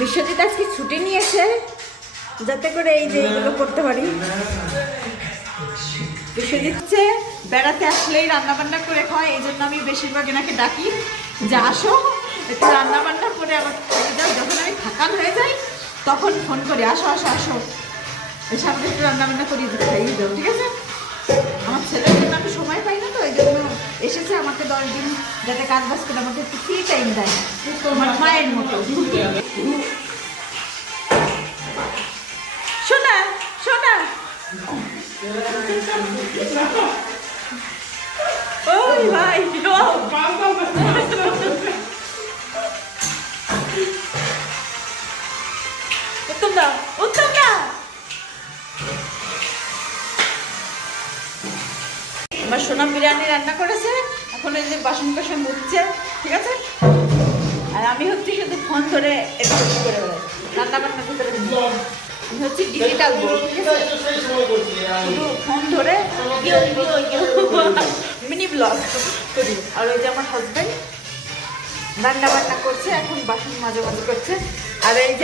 বিশ্বজিৎ আজকে ছুটি নিয়েছে যাতে করে এই যে এগুলো করতে পারি। বিশ্বজিৎ হচ্ছে বেড়াতে আসলেই রান্না বান্না করে খাওয়ায়, এই জন্য আমি বেশিরভাগ এনাকে ডাকি যে আসো একটু রান্না বান্না করে আমার খাইয়ে যাও। যখন আমি থাকান হয়ে যাই তখন ফোন করি, আসো আসো আসো এসে আমাকে একটু রান্না বান্না করিয়ে দিতে খাইয়ে দাও, ঠিক আছে? আমার ছেলের জন্য আমি সময় পাই না, তো এই জন্য এসেছে আমাকে 10 দিন যাতে কাজ বাজ করে আমাকে একটু ফ্রি টাইম দেয়, তোমার মায়ের মতো। শোনা শোনা ওই ভাই উত্তম দা উত্তম দা। আমার সোনা বিরিয়ানি রান্না করেছে, এখন এই যে বাসন টাসন মুছছে, ঠিক আছে? আর আমি হচ্ছে শুধু ফোন ধরে একটু করে বেড়াই, রান্না বান্নার ভিতরে আমি হচ্ছে ডিজিটাল বোর্ড, ঠিক আছে? শুধু ফোন ধরে মিনি ব্লগ করি। আর ওই যে আমার হাজব্যান্ড রান্না বান্না করছে, এখন বাসন মাঝে মাঝে করছে। আর এই যে